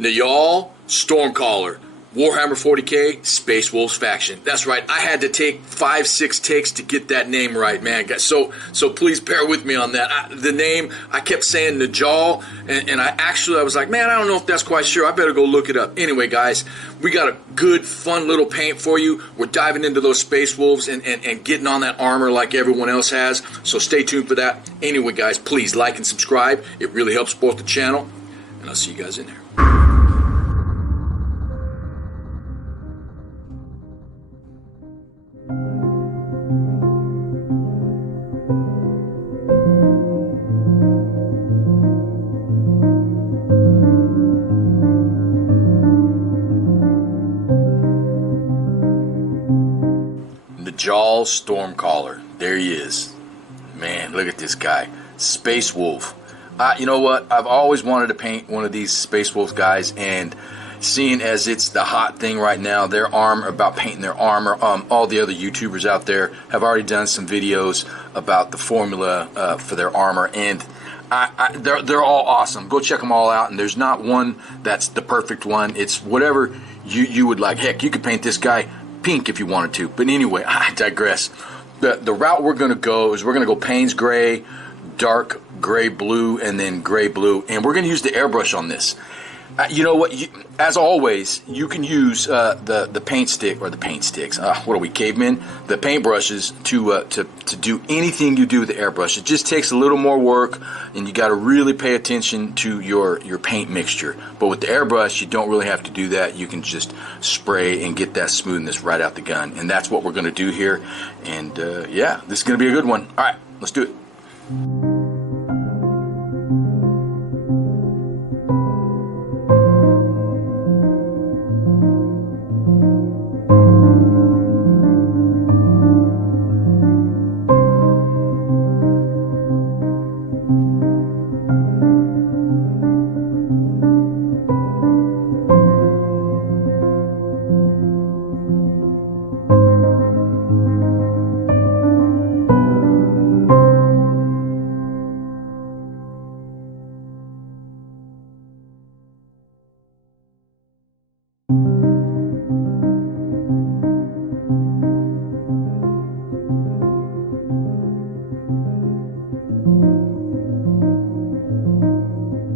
Njal Stormcaller, Warhammer 40K, Space Wolves faction. That's right. I had to take 5-6 takes to get that name right, man. So please bear with me on that. The name, I kept saying Njal, and I was like, man, I don't know if that's quite sure. I better go look it up. Anyway, guys, we got a good, fun little paint for you. We're diving into those Space Wolves and getting on that armor like everyone else has. So stay tuned for that. Anyway, guys, please like and subscribe. It really helps support the channel. And I'll see you guys in there. Njal Stormcaller. There he is. Man, look at this guy. Space Wolf. You know what? I've always wanted to paint one of these Space Wolf guys, and seeing as it's the hot thing right now, their armor, about painting their armor, all the other YouTubers out there have already done some videos about the formula for their armor, and they're all awesome. Go check them all out, and there's not one that's the perfect one. It's whatever you would like. Heck, you could paint this guy pink if you wanted to, but anyway, I digress. The route we're going to go is we're going to go Payne's gray, dark gray blue, and then gray blue, and we're going to use the airbrush on this. You know what? As always, you can use the paint stick, or the paint sticks. What are we, cavemen? The paint brushes to do anything you do with the airbrush. It just takes a little more work, and you got to really pay attention to your paint mixture. But with the airbrush, you don't really have to do that. You can just spray and get that smoothness right out the gun, and that's what we're going to do here. And yeah, this is going to be a good one. All right, let's do it.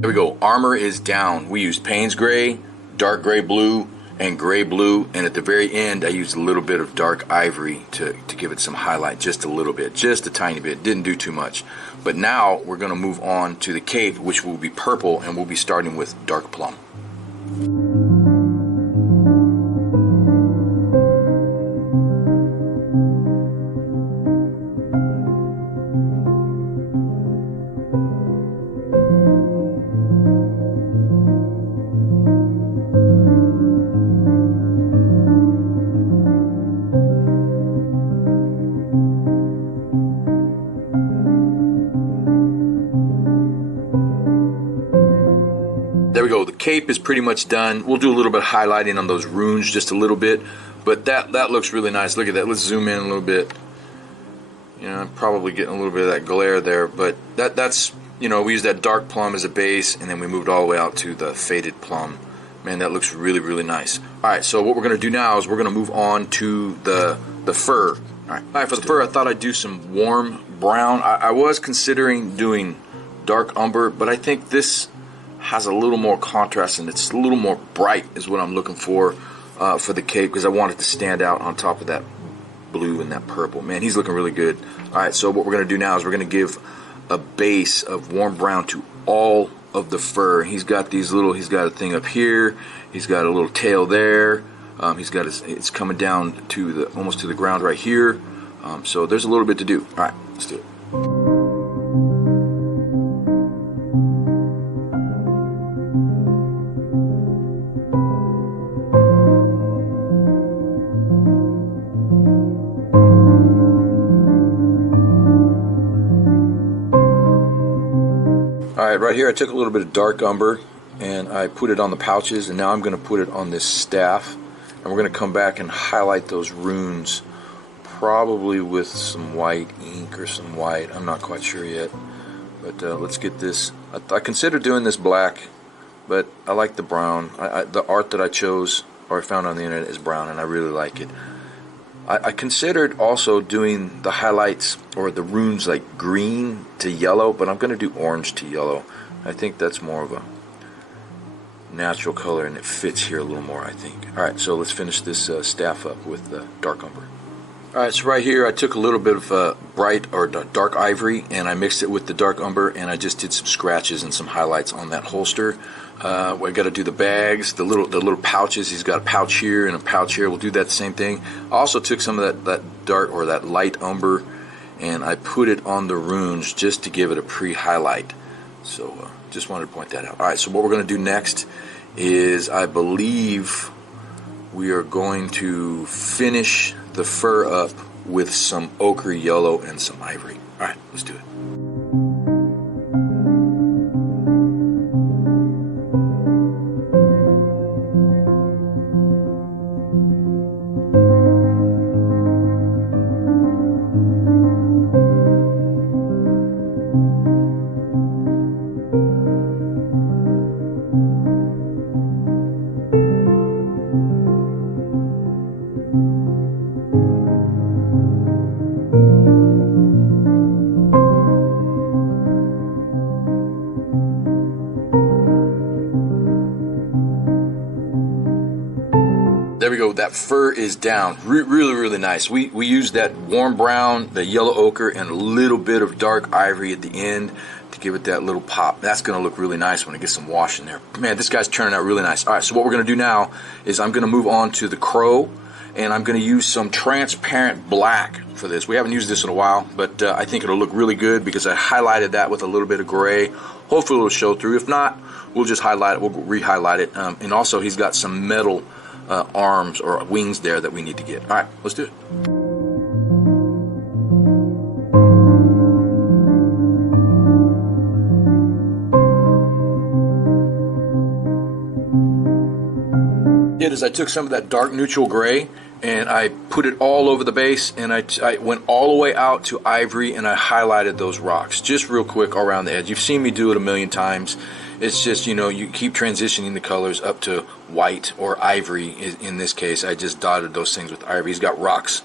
There we go. Armor is down. We used Payne's gray, dark gray blue, and gray blue, and at the very end I used a little bit of dark ivory to give it some highlight, just a little bit, just a tiny bit. Didn't do too much. But now we're going to move on to the cape, which will be purple, and we'll be starting with dark plum. There we go. The cape is pretty much done. We'll do a little bit of highlighting on those runes, just a little bit, but that looks really nice. Look at that. Let's zoom in a little bit. You know, I'm probably getting a little bit of that glare there, but that's, you know, we used that dark plum as a base, and then we moved all the way out to the faded plum. Man, that looks really, really nice. All right, so what we're going to do now is we're going to move on to the fur. All right, for the fur, I thought I'd do some warm brown. I was considering doing dark umber, but I think this has a little more contrast, and it's a little more bright is what I'm looking for the cape, because I want it to stand out on top of that blue and that purple. Man, he's looking really good. All right, so what we're going to do now is we're going to give a base of warm brown to all of the fur. He's got a thing up here, he's got a little tail there, it's coming down to almost to the ground right here. So there's a little bit to do. All right, let's do it. Alright, right here I took a little bit of dark umber and I put it on the pouches, and now I'm going to put it on this staff, and we're going to come back and highlight those runes, probably with some white ink or some white. I'm not quite sure yet, but let's get this. I considered doing this black, but I like the brown. The art that I chose or I found on the internet is brown, and I really like it. I considered also doing the highlights or the runes like green to yellow, but I'm going to do orange to yellow. I think that's more of a natural color, and it fits here a little more, I think. Alright, so let's finish this staff up with dark umber. Alright, so right here I took a little bit of bright or dark ivory, and I mixed it with the dark umber, and I just did some scratches and some highlights on that holster. We got to do the bags, the little pouches. He's got a pouch here and a pouch here. We'll do that same thing. I also took some of that dark or that light umber, and I put it on the runes just to give it a pre-highlight. So just wanted to point that out. Alright, so what we're going to do next is, I believe we are going to finish the fur up with some ochre yellow and some ivory. Alright, let's do it. There we go. That fur is down. Really nice. We used that warm brown, the yellow ochre, and a little bit of dark ivory at the end to give it that little pop. That's going to look really nice when it gets some wash in there. Man, this guy's turning out really nice. All right, so what we're going to do now is I'm going to move on to the crow, and I'm going to use some transparent black for this. We haven't used this in a while, but I think it'll look really good because I highlighted that with a little bit of gray. Hopefully it'll show through. If not, we'll just highlight it. We'll re-highlight it. And also he's got some metal arms or wings there that we need to get. All right, let's do it. I took some of that dark neutral gray and I put it all over the base, and I went all the way out to ivory, and I highlighted those rocks just real quick around the edge. You've seen me do it a million times. It's just, you know, you keep transitioning the colors up to white or ivory. In this case, I just dotted those things with ivory. He's got rocks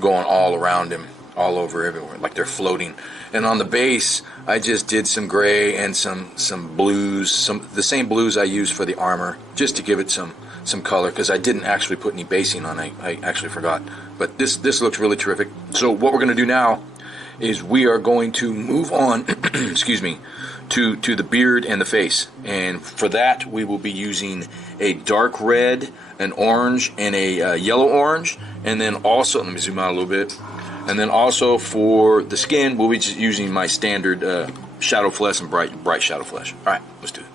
going all around him, all over everywhere, like they're floating. And on the base, I just did some gray and some blues, the same blues I used for the armor, just to give it some color, because I didn't actually put any basing on. I actually forgot. But this looks really terrific. So what we're going to do now is we are going to move on, excuse me, to the beard and the face. And for that, we will be using a dark red, an orange, and a yellow orange. And then also, let me zoom out a little bit. And then also for the skin, we'll be just using my standard shadow flesh and bright shadow flesh. All right, let's do it.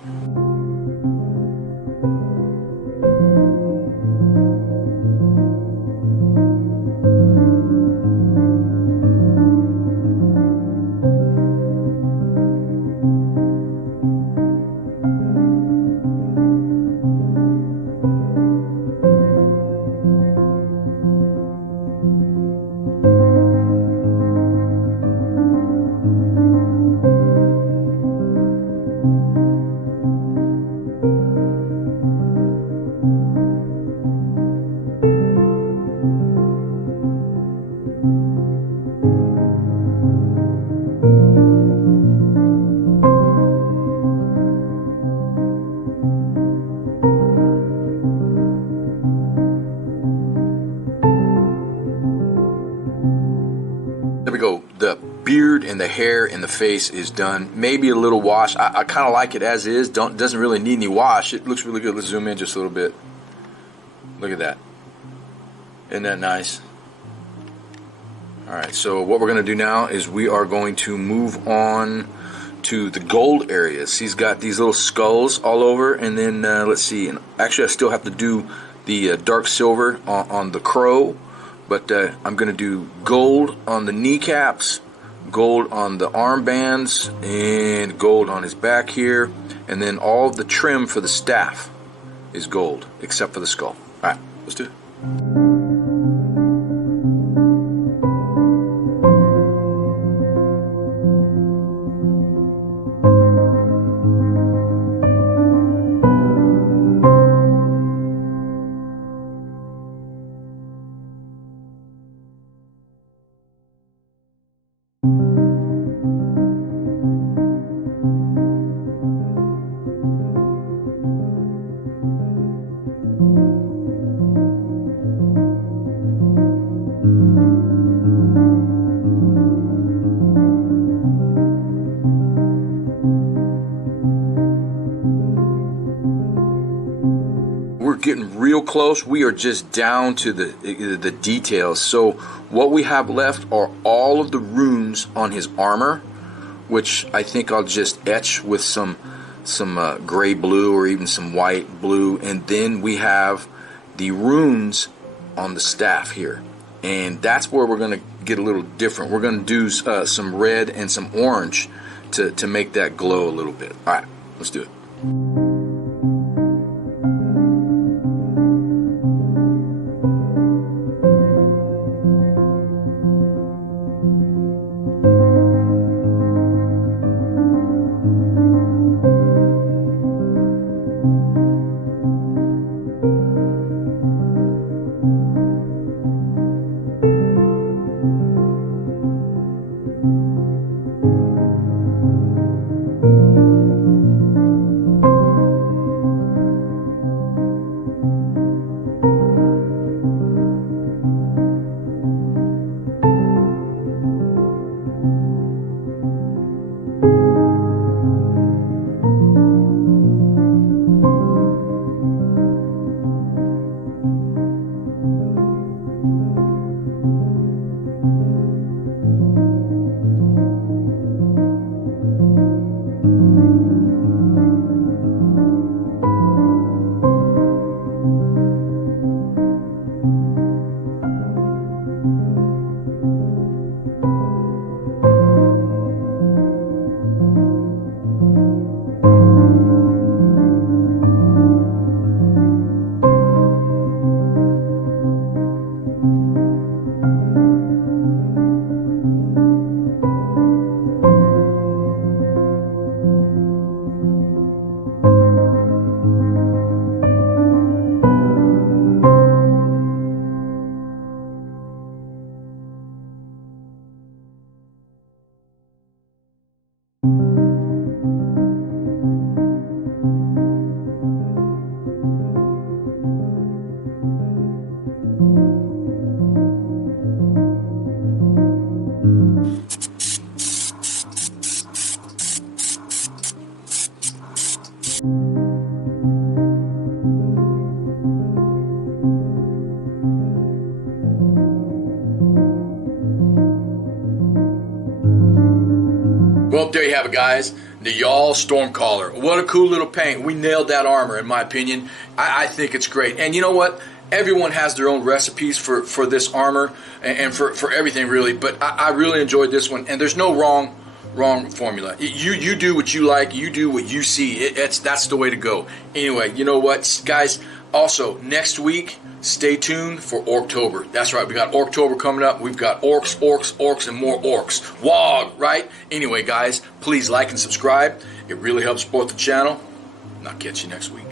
The beard and the hair and the face is done. Maybe a little wash. I kind of like it as is. Doesn't really need any wash. It looks really good. Let's zoom in just a little bit. Look at that. Isn't that nice? Alright, so what we're going to do now is we are going to move on to the gold areas. He's got these little skulls all over, and then let's see. And actually, I still have to do the dark silver on the crow. But I'm going to do gold on the kneecaps, gold on the armbands, and gold on his back here. And then all the trim for the staff is gold, except for the skull. All right, let's do it. we're getting real close. We are just down to the details. So what we have left are all of the runes on his armor, which I think I'll just etch with some gray blue or even some white blue, and then we have the runes on the staff here, and that's where we're going to get a little different. We're going to do some red and some orange to make that glow a little bit. All right, let's do it. Well, there you have it, guys. The Njal Stormcaller. What a cool little paint. We nailed that armor, in my opinion. I think it's great. And you know what? Everyone has their own recipes for this armor and for everything, really. But I really enjoyed this one. And there's no wrong formula. You do what you like. You do what you see. That's the way to go. Anyway, you know what, guys? Also, next week, stay tuned for Orktober. That's right, we got Orktober coming up. We've got orcs, and more orcs. Wog, right? Anyway, guys, please like and subscribe. It really helps support the channel. And I'll catch you next week.